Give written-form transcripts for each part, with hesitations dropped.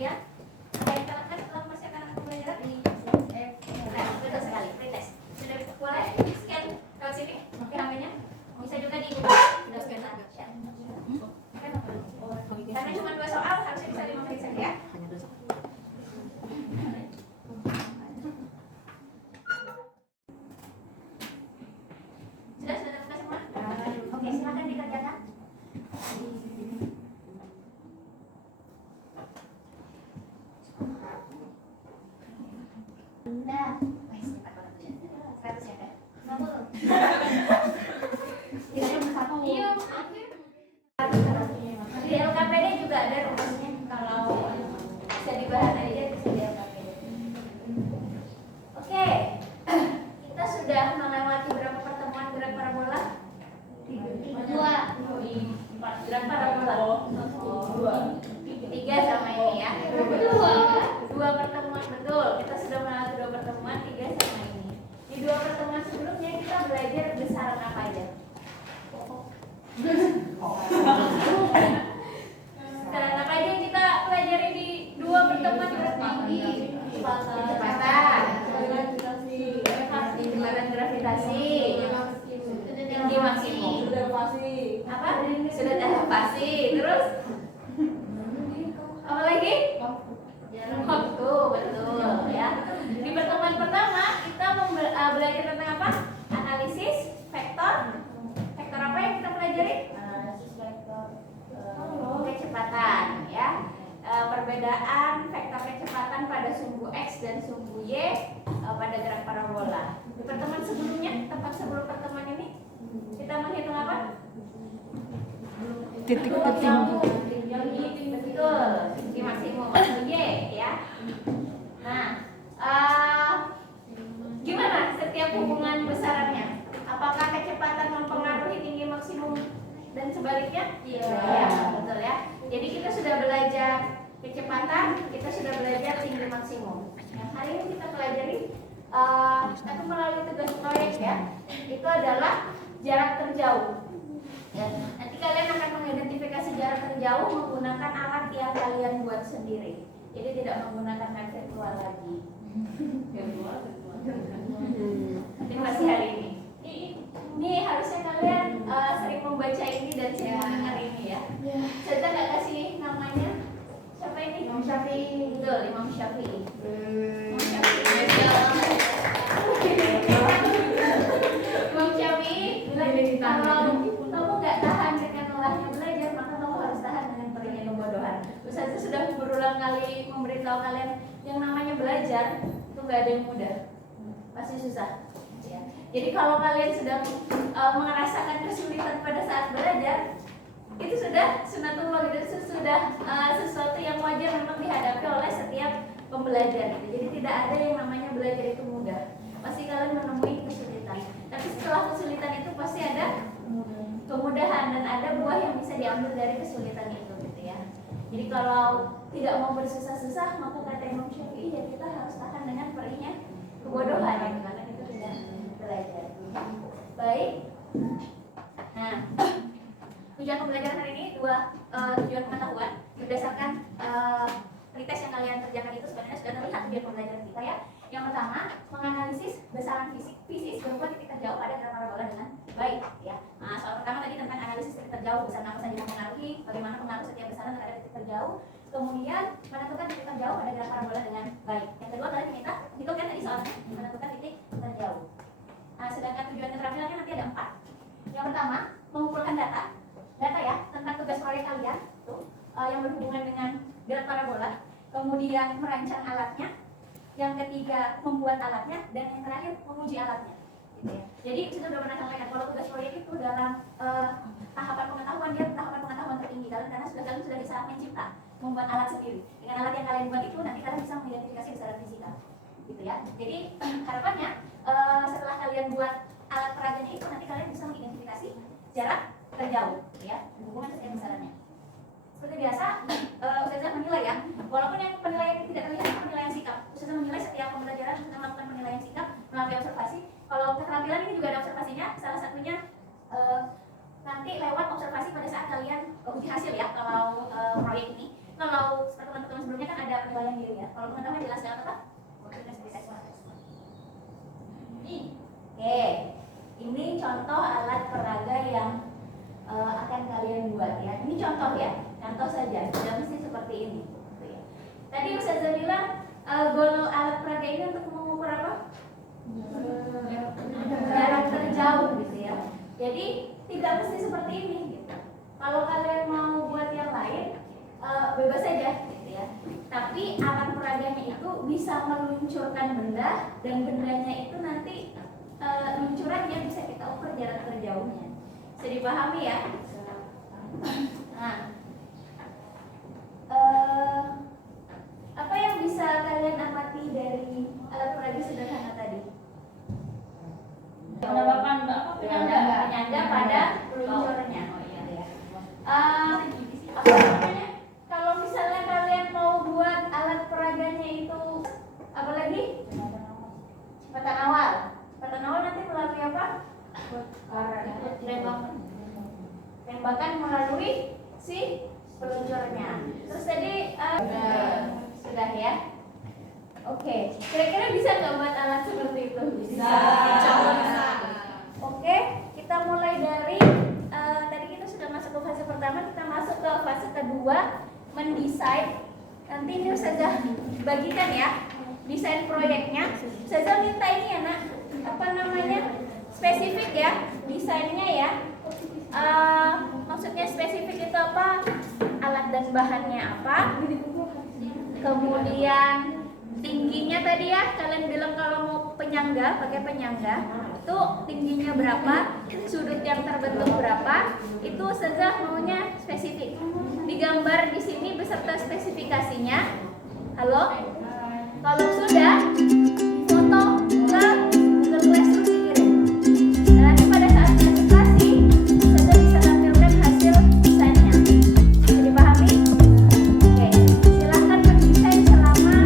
Kemudian ada yang terangkan setelah mempersiapkan anak pembelajaran di betul sekali, pretest. Sudah boleh scan lewat sini HP-nya. Bisa juga dibuka. Sudah scan saja. Karena cuma 2 soal, harusnya bisa 5 menit saja ya. Sudah terbuka semua? Oke, silakan dikerjakan. Nah, wes cepat banget tuh. 100 ya, Kak? 50. Iya, di LKPD juga ada rumusnya. Kalau bisa dibahas aja bisa di LKPD. Oke, kita sudah melewati berapa pertemuan gerak parabola? 2. Gerak parabola 3 sama ini ya. 2 pertemuan, betul. Kita sudah melewati 2 pertemuan, 3 sama ini. Di 2 pertemuan sebelumnya kita belajar besaran apa aja? Besaran apa aja yang kita pelajari di 2 pertemuan berarti? Kecepatan, kecepatan gravitasi, tinggi maksimum, apa? Sudah adaptasi, terus apa lagi? Waktu, betul ya. Di pertemuan pertama kita belajar tentang apa? Analisis vektor. Vektor apa yang kita pelajari? Analisis vektor kecepatan ya. Perbedaan vektor kecepatan pada sumbu X dan sumbu Y pada gerak parabola. Di pertemuan sebelumnya, tempat sebelum pertemuan ini kita menghitung apa? Titik-titik. Betul, tinggi maksimum atau Y ya. Nah, gimana setiap hubungan besarannya? Apakah kecepatan mempengaruhi tinggi maksimum dan sebaliknya? Iya, ya, betul ya. Jadi kita sudah belajar kecepatan, kita sudah belajar tinggi maksimum. Yang hari ini kita pelajari tapi melalui tugas proyek ya, itu adalah jarak terjauh. Ya, nanti kalian akan mengidentifikasi jarak terjauh menggunakan alat yang kalian buat sendiri. Jadi tidak menggunakan map virtual lagi. Nanti masih hari ini. Ini harusnya kalian sering membaca ini dan sering mendengar ini ya. Saya nggak kasih namanya. Siapa ini? Imam Syafi'i. Betul, Imam Syafi'i. Imam Syafi'i. Imam Syafi'i bilang kalau kamu nggak tahan dengan lelahnya belajar, maka kamu harus tahan dengan perihnya kebodohan. Ustaz sudah berulang kali memberitahu kalian yang namanya belajar itu nggak ada yang mudah, pasti susah. Ya. Jadi kalau kalian sedang merasakan kesulitan pada saat belajar, itu sudah sunatullah, itu sudah sesuatu yang wajar memang dihadapi oleh setiap pembelajar. Jadi tidak ada yang namanya belajar itu mudah. Pasti kalian menemui kesulitan. Tapi setelah kesulitan itu pasti ada kemudahan dan ada buah yang bisa diambil dari kesulitan itu, gitu ya. Jadi kalau tidak mau bersusah-susah, maka kata Imam Syafi'i ya kita harus tahan dengan perihnya kebodohan, ya, karena kita tidak belajar. Baik. Nah, tujuan pembelajaran hari ini tujuan pengetahuan berdasarkan pretest yang kalian kerjakan itu sebenarnya sudah terlihat tujuan pembelajaran kita ya. Yang pertama, menganalisis besaran fisis berupa titik terjauh pada gerak parabola dengan baik ya. Nah, soal pertama tadi tentang analisis titik terjauh, besaran apa saja yang mempengaruhi, bagaimana pengaruh setiap besaran terhadap titik terjauh. Kemudian menentukan titik terjauh pada gerak parabola dengan baik. Yang kedua kalian minta hitungkan tadi soalnya menentukan titik terjauh. Nah, sedangkan tujuan keterampilannya nanti ada 4. Yang pertama, mengumpulkan data ya tentang tugas proyek kalian tuh yang berhubungan dengan gerak parabola. Kemudian merancang alatnya. Yang ketiga, membuat alatnya, dan yang terakhir menguji alatnya. Gitu ya. Jadi sudah pernah sampaikan kalau tugas proyek itu dalam tahapan pengetahuan, dia tahapan pengetahuan tertinggi kalian karena kalian sudah bisa mencipta, membuat alat sendiri. Dengan alat yang kalian buat itu nanti kalian bisa mengidentifikasi besaran fisika. Gitu ya. Jadi harapannya setelah kalian buat alat peraganya itu nanti kalian bisa mengidentifikasi jarak terjauh, ya, hubungan setiap besarannya. Seperti biasa, Ustazah menilai ya, walaupun yang penilaian tidak terlihat itu penilaian sikap. Ustazah menilai setiap pembelajaran Ustazah melakukan penilaian sikap melalui observasi. Kalau keterampilan ini juga ada observasinya, salah satunya nanti lewat observasi pada saat kalian uji hasil ya. Kalau proyek ini, kalau pertemuan-pertemuan sebelumnya kan ada penilaian diri ya. Kalau pengetahuan jelas jangan apa? Oke, ini contoh alat peraga yang akan kalian buat ya. Ini contoh ya, contoh saja. Tidak mesti seperti ini. Gitu ya. Tadi Ustazah bilang goal alat peraga ini untuk mengukur apa? Jarak terjauh gitu ya. Jadi tidak mesti seperti ini. Gitu. Kalau kalian mau buat yang lain, bebas saja. Gitu ya. Tapi alat peraganya itu bisa meluncurkan benda dan bendanya itu nanti luncurannya bisa kita ukur jarak terjauhnya. Bisa dipahami ya? Nah, apa yang bisa kalian amati dari alat peraga sederhana tadi? Menambahkan penyangga pada peluncurnya. Oh iya. Apa namanya? Kalau misalnya kalian mau buat alat peraganya itu apa lagi? Cepatan awal. Cepatan awal nanti melalui apa? Tembakan melalui si peluncurnya. Terus tadi sudah ya. Oke, kira-kira bisa nggak buat alat seperti itu? Bisa. Oke, kita mulai dari tadi kita sudah masuk ke fase pertama, kita masuk ke fase kedua, mendesain. Nanti ini Ustazah bagikan ya, desain proyeknya. Ustazah minta ini ya nak, apa namanya? Spesifik ya, desainnya ya. Maksudnya spesifik itu apa? Alat dan bahannya apa? Kemudian tingginya tadi ya, kalian bilang kalau mau penyangga, pakai penyangga itu tingginya berapa, sudut yang terbentuk berapa, itu saja maunya spesifik. Digambar di sini beserta spesifikasinya. Halo? Kalau sudah, foto ke Google Classroom dikirim. Dan nanti pada saat presentasi, saja bisa tampilkan hasil desainnya. Bisa dipahami? Oke, silahkan mendesain selama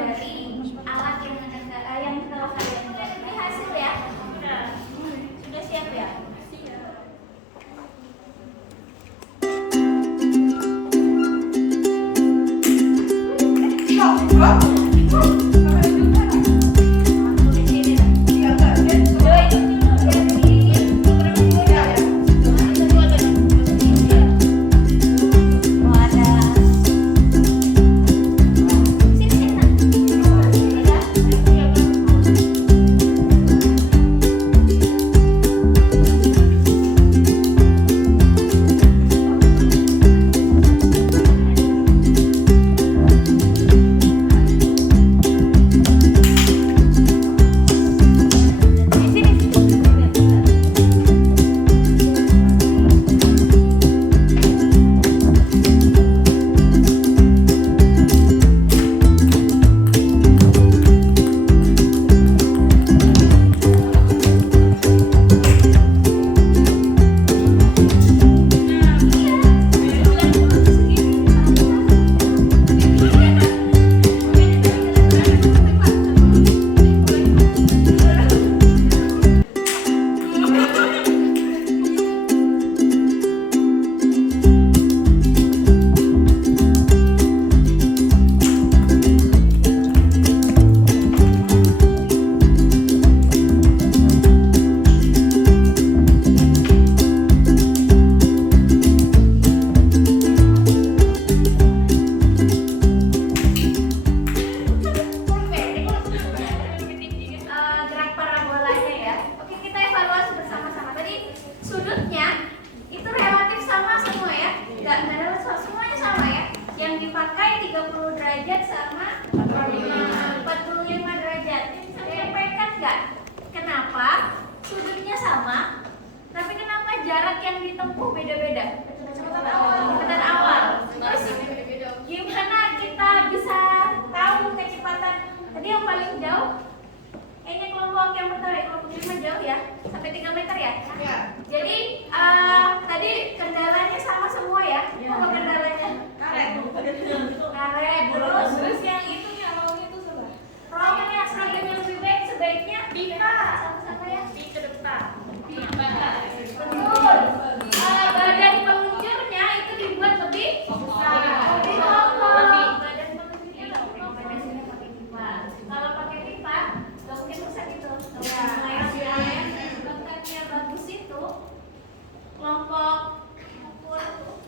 dari alat yang telah kalian buat. Ini hasil ya. Sudah siap ya? Ditempuh beda-beda. Kecepatan awal. Terus gimana kita bisa tahu kecepatan? Tadi yang paling jauh, kayaknya kelompok yang pertama, kelompok 5 jauh ya, sampai 3 meter ya. Jadi tadi kendalanya sama semua ya. Apa kendalanya? Karet. Terus yang itu coba. Rollnya yang lebih baik sebaiknya pipa. Sama-sama ya. Di ke depan. Pipa. Betul. Badan peluncurnya itu dibuat lebih besar, lebih kokoh. Badan peluncurnya badannya pakai pipa. Kalau pakai pipa, nggak mungkin rusak itu. Bakatnya bagus itu kelompok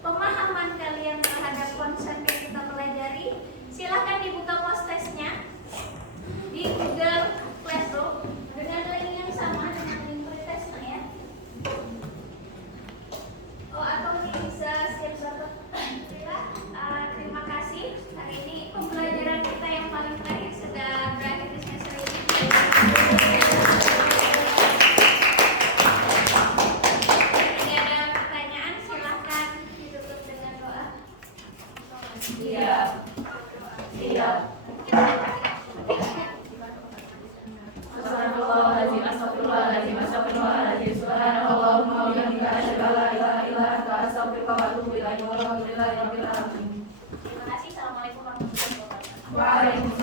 pemahaman kalian terhadap konsep yang kita pelajari. Silahkan dibuka post testnya di Google Classroom dengan link yang sama dengan link pretestnya ya. Atau bisa siap-siap. Terima kasih. Hari ini pembelajaran kita yang paling terakhir sudah berakhir di semester ini. Jika ada pertanyaan silahkan ditutup dengan doa. Siap. Astagfirullahaladzim, astagfirullahaladzim, astagfirullahaladzim. Subhanallahumma wa bihamdika asyhadu an la ilaha illa anta astaghfiruka wa atubu ilaik. Walhamdulillahi rabbil alamin. Terima kasih. Assalamualaikum warahmatullahi wabarakatuh. Waalaikumsalam.